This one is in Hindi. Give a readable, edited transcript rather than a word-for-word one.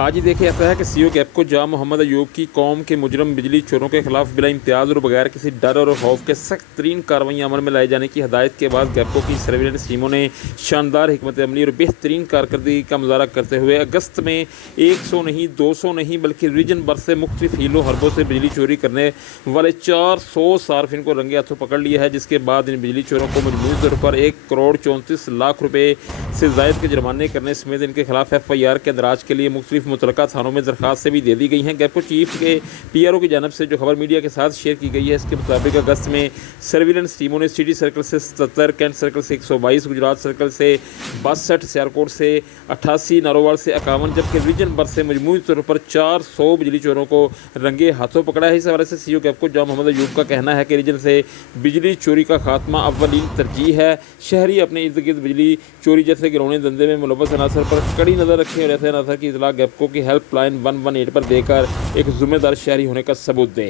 आज ही देखिए ऐसा है कि सीओ गैपको जाम मोहम्मद अयूब की कौम के मुजरम बिजली चोरों के खिलाफ बिला इम्तियाज़ और बगैर किसी डर और खौफ के सख्त तरीन कार्रवाई अमल में लाए जाने की हदायत के बाद गैपको की सर्विलेंस टीमों ने शानदार हिकमत अमली और बेहतरीन कारकर्दगी का मुजाहरा करते हुए अगस्त में 100 नहीं 200 नहीं बल्कि रीजन भर से मुख्तलिफ हीलों हरबों से बिजली चोरी करने वाले 400 सार्फिन को रंगे हाथों पकड़ लिया है, जिसके बाद इन बिजली चोरों को मजमूई तौर पर 1 करोड़ 34 लाख रुपये से ज़ायद के जुर्माने करने समेत इनके खिलाफ FIR के अंदराज के लिए मुख्तलिफ मुतलका थानों में दरखास्त से भी दे दी गई हैं। गैपको चीफ के PRO की जानब से जो खबर मीडिया के साथ शेयर की गई है, इसके मुताबिक अगस्त में सर्विलेंस टीमों ने सिटी सर्कल से 77, कैंट सर्कल से 122, गुजरात सर्कल से 62, सियालकोट से 88, नारोवाल से 51, जबकि रीजन भर से मजमूई तौर पर 400 बिजली चोरों को रंगे हाथों पकड़ा है। इस हवाले से सीओ गैपको जाम मोहम्मद अयूब का कहना है कि रीजन से बिजली चोरी का खात्मा अव्वलीन तरजीह है। शहरी अपने इर्द गिर्द बिजली चोरी जैसे गिरौने धंधे में मुलव्वस अनासर पर कड़ी नज़र रखें और ऐसे अनासर की इतला गैपको की हेल्पलाइन 118 पर देकर एक जिम्मेदार शहरी होने का सबूत दें।